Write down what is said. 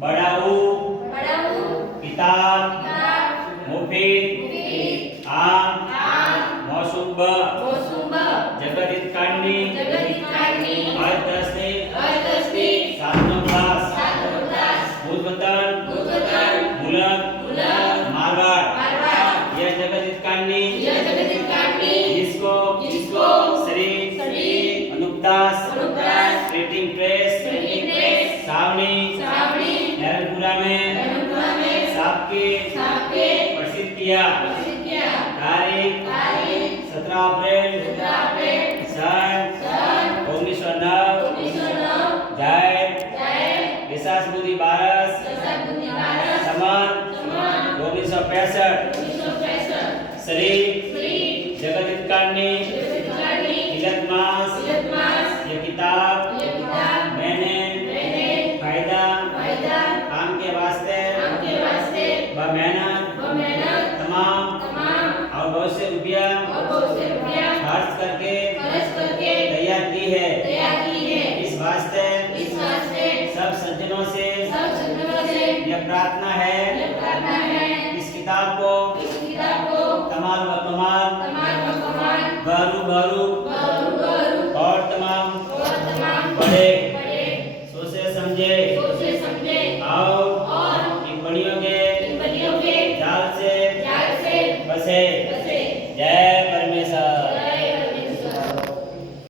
बढ़ाऊ किताब मुफीद आम मौसूब जगत हितकांडी अर्थदर्शी सातमो क्लास भूतवतन मुलक मारवाड़ यह जगत हितकांडी जिसको श्री अनुपदास प्रिंटिंग प्रेस सावनी नरनपुरा में सबके प्रसिद्ध किया तारीख 17 अप्रैल सन 1909 जय विशास बुद्धि बारस समान 1965 श्री जगत हितकांडी इलतमास ये किताब मैंने फायदा काम के वास्ते व मेहनत तमाम और बहुत से रुपया खर्च करके तैयार की है। इस वास्ते सब सज्जनों से यह प्रार्थना है इस किताब को कमाल व कमाल बरू